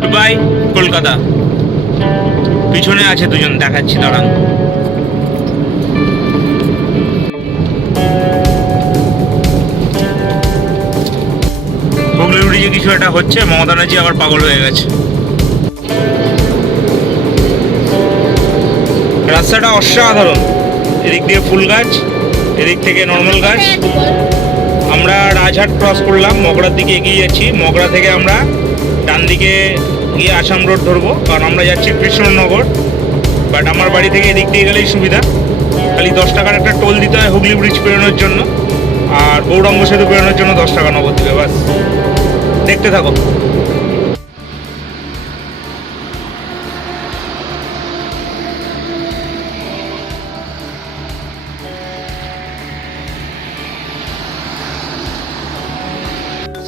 Good bye Kolkata. পিছনে আছে দুজন, দেখাচ্ছি দাঁড়ান। হুগলি ব্রিজে কিছু একটা হচ্ছে, মমতা ব্যানার্জি আবার পাগল হয়ে গেছে। রাস্তাটা অসাধারণ, এদিক দিয়ে ফুল গাছ, এদিক থেকে নর্মাল গাছ। আমরা রাজহাট ক্রস করলাম, মগরার দিকে এগিয়ে যাচ্ছি। মগরা থেকে আমরা ডান দিকে গিয়ে আসাম রোড ধরবো, কারণ আমরা যাচ্ছি কৃষ্ণনগর। বাট আমার বাড়ি থেকে এদিক দিয়ে গেলেই সুবিধা। খালি 10 টাকার একটা টোল দিতে হয় হুগলি ব্রিজ পেরোনোর জন্য, আর গৌরাঙ্গ সেতু পেরোনোর জন্য 10 টাকা নগদ দিবে। বাস, দেখতে থাকো।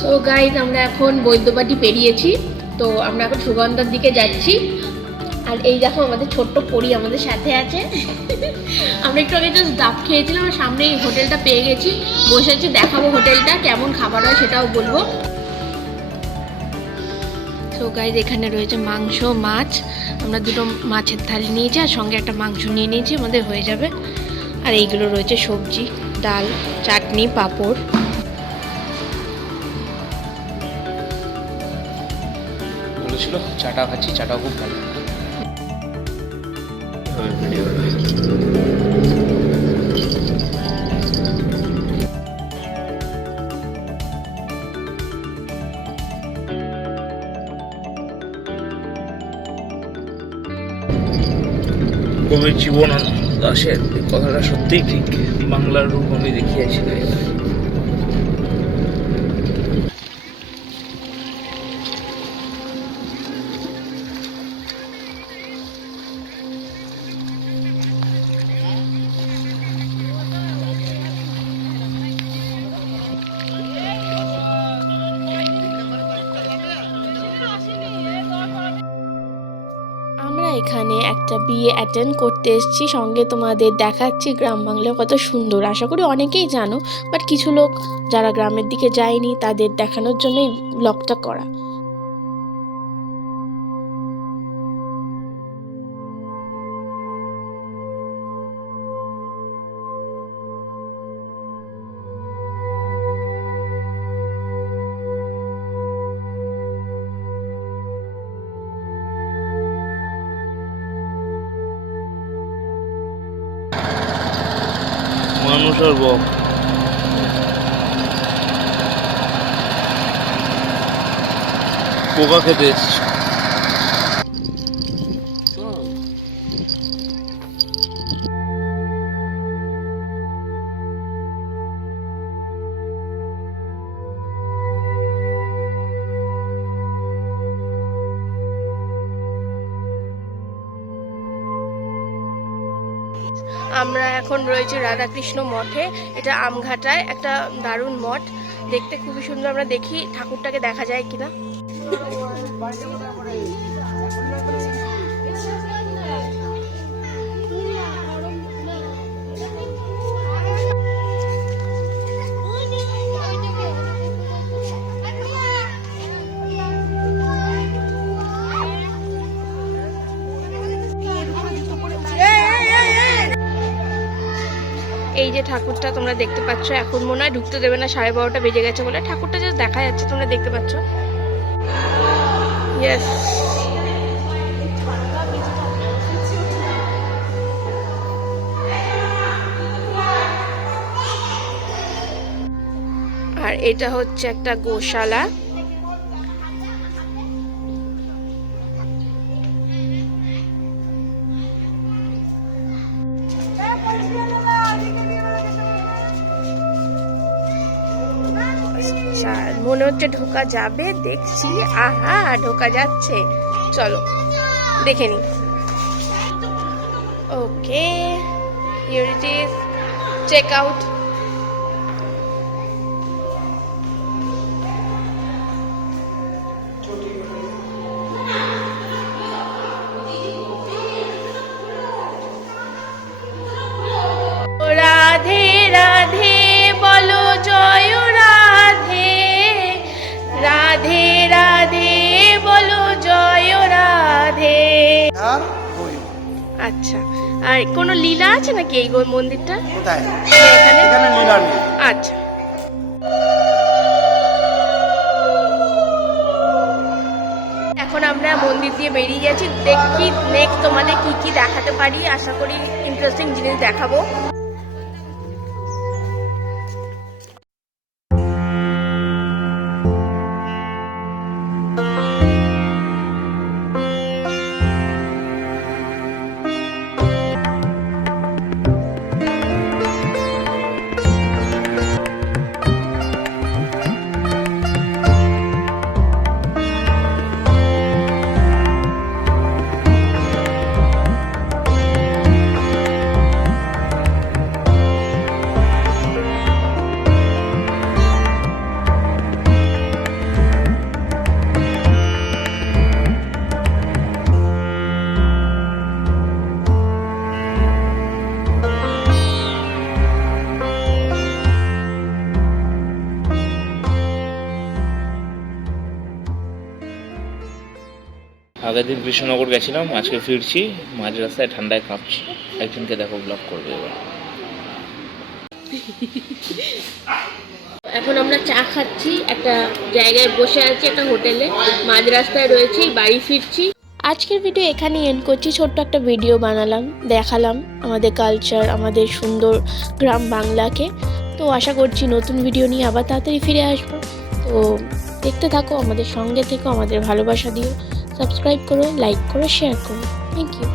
সো গাইজ, আমরা এখন বৈদ্যবাটি পেরিয়েছি, তো আমরা এখন সুগন্ধার দিকে যাচ্ছি। আর এই দেখো আমাদের ছোট্ট পরি আমাদের সাথে আছে। আমরা একটু আগে জাস্ট ডাব খেয়েছিলাম, আর সামনে এই হোটেলটা পেয়ে গেছি, বসেছি, দেখাবো হোটেলটা কেমন খাবার হয় সেটাও বলবো। সো গাইজ, এখানে রয়েছে মাংস, মাছ। আমরা দুটো মাছের থালি নিয়েছি, আর সঙ্গে একটা মাংস নিয়ে নিয়েছি, আমাদের হয়ে যাবে। আর এইগুলো রয়েছে সবজি, ডাল, চাটনি, পাঁপড়। ছিল চাটা খাচ্ছি, চাটাও খুব ভালো। কবি জীবনানন্দ দাশের কথাটা সত্যিই ঠিক, বাংলার রূপ আমি দেখিয়েছি। এখানে একটা বিয়ে অ্যাটেন্ড করতে এসেছি, সঙ্গে তোমাদের দেখাচ্ছি গ্রাম বাংলা কত সুন্দর। আশা করি অনেকেই জানো, বাট কিছু লোক যারা গ্রামের দিকে যায়নি তাদের দেখানোর জন্যই ব্লগটা করা। মানুষ আর বক, পোকা খেতে এসছি। আমরা এখন রয়েছে রাধাকৃষ্ণ মঠে। এটা আমঘাটায় একটা দারুণ মঠ, দেখতে খুবই সুন্দর। আমরা দেখি ঠাকুরটাকে দেখা যায় কিনা। এই যে ঠাকুরটা তোমরা দেখতে পাচ্ছ, এখন মনে হয় ঢুকতে দেবে না, 12:30 বেজে গেছে বলে। ঠাকুরটা জাস্ট দেখা যাচ্ছে, তোমরা দেখতে পাচ্ছ। ইয়েস, আর এটা হচ্ছে একটা গোশালা। মনে হচ্ছে ঢোকা যাবে, দেখছি। আহা, ঢোকা যাচ্ছে, চলো দেখে নি। Okay, here it is, check out. Radhe Radhe বলো, জয় রাধে, রাধে রাধে বলো জয়। আর গৌরী মা। আচ্ছা, আর কোনো লীলা আছে নাকি এই মন্দিরটা? কোথায়? এখানে? এখানে লীলা নেই। আচ্ছা। এখন আমরা মন্দির দিয়ে বেরিয়ে গেছি, দেখি নেক্সট তোমাদের কি কি দেখাতে পারি। আশা করি ইন্টারেস্টিং জিনিস দেখাবো। আগের দিন কৃষ্ণনগর গেছিলাম, আজকে ফিরছি, মাঝ রাস্তায় ঠান্ডায় কাঁপছি। একজনকে দেখো ব্লগ করবে এবার। এখন আমরা চা খাচ্ছি, একটা জায়গায় বসে আছি, একটা হোটেলে, মাঝ রাস্তায় রয়েছি, বাড়ি ফিরছি। আজকের ভিডিও এখানেই এন্ড করছি। ছোট্ট একটা ভিডিও বানালাম, দেখালাম আমাদের কালচার, আমাদের সুন্দর গ্রাম বাংলাকে। তো আশা করছি নতুন ভিডিও নিয়ে আবার তাড়াতাড়ি ফিরে আসবো। তো দেখতে থাকো, আমাদের সঙ্গে থেকো, আমাদের ভালোবাসা দিও, সাবস্ক্রাইব করো, লাইক করো, শেয়ার করো। Thank you.